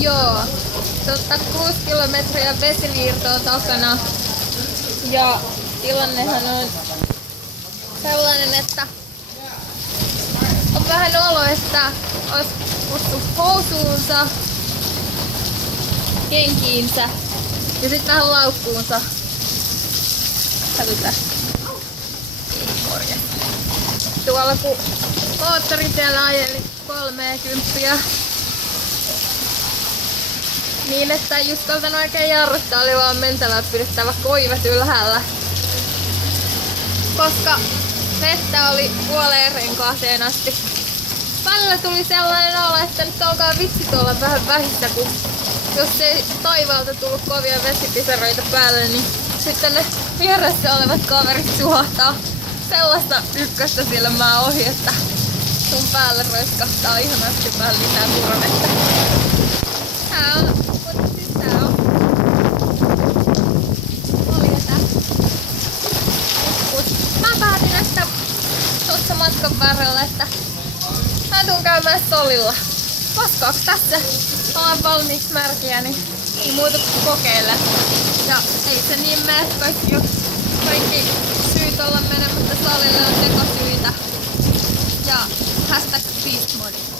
Joo. 6 kilometriä vesivirtoa takana. Ja tilannehan on sellainen, että on vähän olo, että olisi ostu housuunsa, kenkiinsä ja sitten vähän laukkuunsa. Hävytä. Tuolla kun moottoritiellä ajeli 30, niin että ei uskaltanut oikein jarruttaa, oli vaan mentävä pidettävä koivet ylhäällä. Koska vettä oli puoleen renkaaseen asti. Välillä tuli sellainen olo, että nyt alkaa vitsit olla vähän vähissä, kun jos ei taivaalta tullut kovia vesipisaroita päälle, niin sitten ne vieressä olevat kaverit suhahtaa sellaista ykköstä silmää ohi, että sun päälle roiskahtaa ihanasti vähän lisää turvetta. Tää on, mutta siis tää on poljetä. Mä päätin, että tuossa matkan varrella, että mä tuun käymään solilla. Vastaaks tässä? Ollaan valmiiksi märkiä, niin ei muuta kuin kokeilla. Ja ei se niin mene, kaikki syyt olla menemättä salille on tekosyitä. Ja #beastmodi.